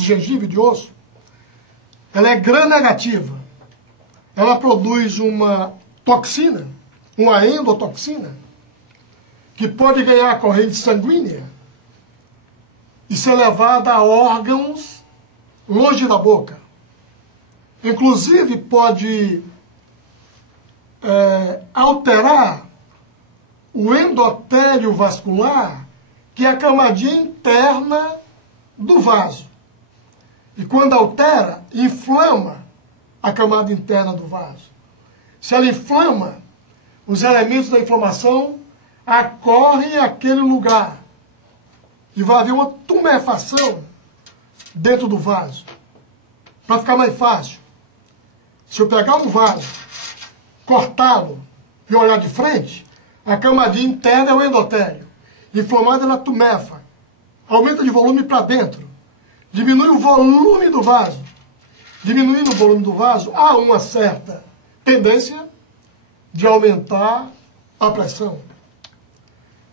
de gengibre, de osso, ela é gram-negativa. Ela produz uma toxina, uma endotoxina, que pode ganhar corrente sanguínea e ser levada a órgãos longe da boca. Inclusive pode alterar o endotélio vascular, que é a camadinha interna do vaso. E quando altera, inflama a camada interna do vaso. Se ela inflama, os elementos da inflamação acorrem àquele lugar. E vai haver uma tumefação dentro do vaso. Para ficar mais fácil, se eu pegar um vaso, cortá-lo e olhar de frente, a camadinha interna é o endotélio. Inflamada ela tumefa. Aumenta de volume para dentro. Diminui o volume do vaso. Diminuindo o volume do vaso, há uma certa tendência de aumentar a pressão.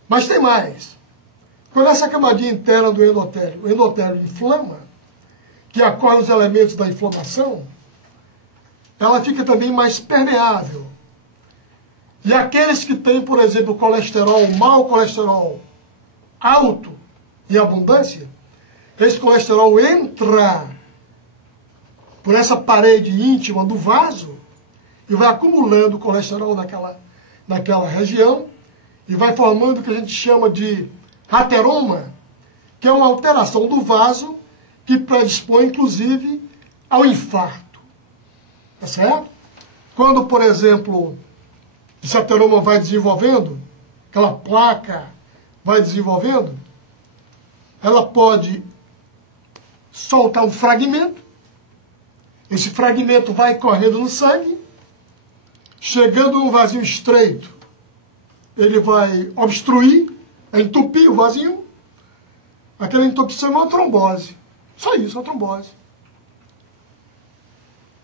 Mas tem mais. Quando essa camadinha interna do endotélio, o endotélio inflama, que acolhe os elementos da inflamação, ela fica também mais permeável. E aqueles que têm, por exemplo, colesterol, mau colesterol alto em abundância, esse colesterol entra por essa parede íntima do vaso e vai acumulando colesterol naquela região e vai formando o que a gente chama de ateroma, que é uma alteração do vaso que predispõe, inclusive, ao infarto. Tá certo? Quando, por exemplo, esse ateroma vai desenvolvendo, aquela placa vai desenvolvendo, ela pode soltar um fragmento, esse fragmento vai correndo no sangue, chegando num vazio estreito, ele vai obstruir, entupir o vazio, aquela entupição é uma trombose. Só isso, uma trombose.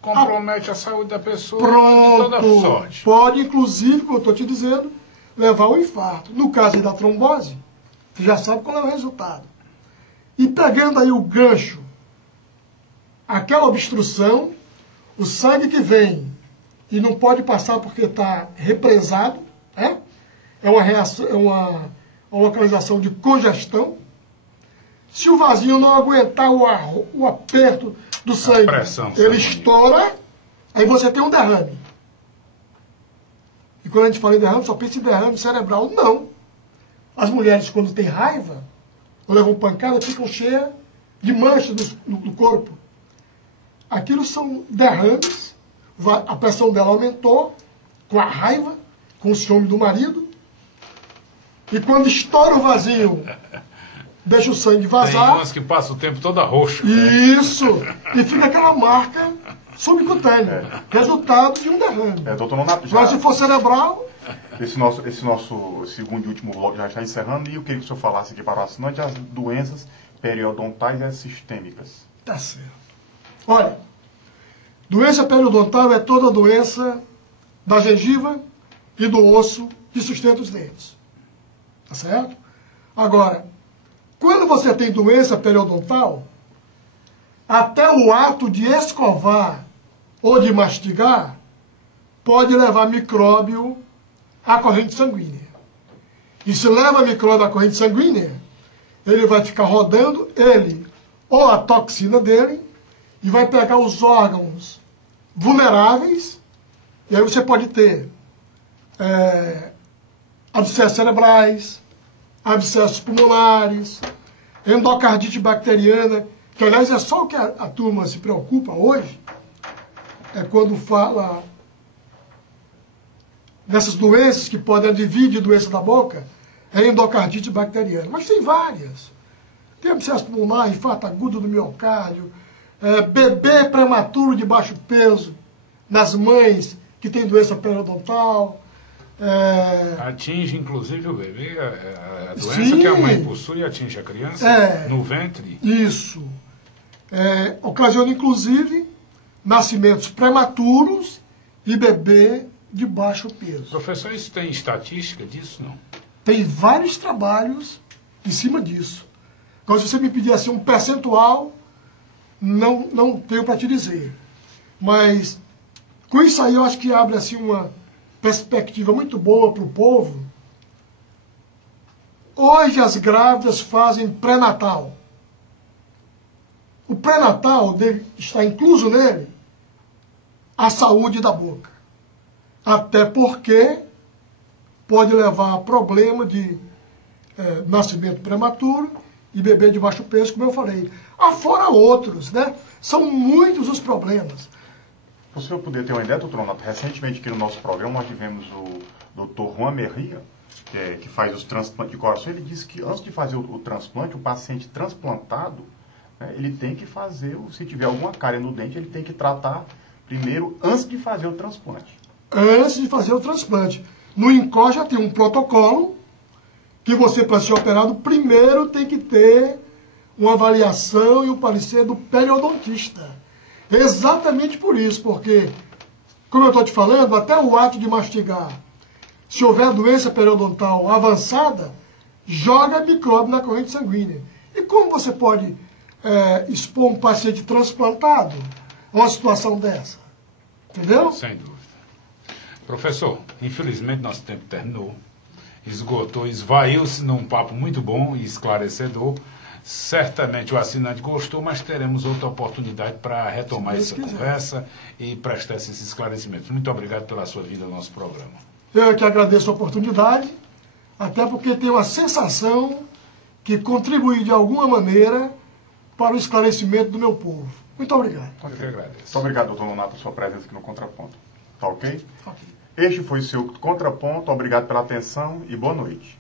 Compromete a saúde da pessoa Pronto. de toda sorte. Pode, inclusive, como eu estou te dizendo, levar ao infarto. No caso aí da trombose, você já sabe qual é o resultado. E pegando aí o gancho, aquela obstrução, o sangue que vem e não pode passar porque está represado, né? É uma reação, é uma localização de congestão. Se o vazio não aguentar o aperto do sangue, ele estoura, aí você tem um derrame. E quando a gente fala em derrame, só pensa em derrame cerebral. Não. As mulheres, quando têm raiva, ou levam pancada, ficam cheias de manchas no corpo. Aquilo são derrames, a pressão dela aumentou, com a raiva, com o ciúme do marido, e quando estoura o vazio, deixa o sangue vazar. Tem umas que passam o tempo toda roxa. Isso! E fica aquela marca subcutânea. Resultado de um derrame. Doutor Nonato, mas se for cerebral... Esse nosso segundo e último bloco já está encerrando e eu queria que o senhor falasse aqui para o assinante as doenças periodontais e as sistêmicas. Tá certo. Olha, doença periodontal é toda doença da gengiva e do osso que sustenta os dentes. Tá certo? Agora, quando você tem doença periodontal, até o ato de escovar ou de mastigar pode levar micróbio à corrente sanguínea. E se leva micróbio à corrente sanguínea, ele vai ficar rodando, ele ou a toxina dele, e vai pegar os órgãos vulneráveis, e aí você pode ter abscessos cerebrais, abscessos pulmonares, endocardite bacteriana, que aliás é só o que a turma se preocupa hoje, é quando fala dessas doenças que podem advir de doença da boca, é endocardite bacteriana. Mas tem várias. Tem abscesso pulmonar, infarto agudo do miocárdio, bebê prematuro de baixo peso, nas mães que tem doença periodontal. Atinge, inclusive, o bebê, a doença que a mãe possui atinge a criança no ventre. Isso. Ocasiona, inclusive, nascimentos prematuros e bebê de baixo peso. Professor, isso tem estatística disso, não? Tem vários trabalhos em cima disso. Então, se você me pedir assim, um percentual não tenho para te dizer. Mas com isso aí eu acho que abre assim uma perspectiva muito boa para o povo. Hoje as grávidas fazem pré-natal. O pré-natal está incluso nele a saúde da boca. Até porque pode levar a problema de nascimento prematuro e bebê de baixo peso, como eu falei. Afora outros, né? São muitos os problemas. Para o senhor poder ter uma ideia, doutor Nonato, recentemente aqui no nosso programa nós tivemos o doutor Juan Merria, que faz os transplantes de coração. Ele disse que antes de fazer o transplante, o paciente transplantado, né, ele tem que fazer, se tiver alguma cárie no dente, ele tem que tratar primeiro antes de fazer o transplante. Antes de fazer o transplante. No INCOR já tem um protocolo que você, para ser operado, primeiro tem que ter uma avaliação e o parecer do periodontista. Exatamente por isso, porque, como eu estou te falando, até o ato de mastigar, se houver doença periodontal avançada, joga micróbio na corrente sanguínea. E como você pode expor um paciente transplantado a uma situação dessa? Entendeu? Sem dúvida. Professor, infelizmente nosso tempo terminou, esgotou, esvaiu-se num papo muito bom e esclarecedor. Certamente o assinante gostou, mas teremos outra oportunidade para retomar essa conversa e prestar esses esclarecimentos. Muito obrigado pela sua vinda ao nosso programa. Eu é que agradeço a oportunidade, até porque tenho a sensação que contribuí de alguma maneira para o esclarecimento do meu povo. Muito obrigado. Eu que agradeço. Muito obrigado, doutor Nonato, pela sua presença aqui no Contraponto. Tá ok? Ok. Este foi o seu Contraponto. Obrigado pela atenção e boa noite.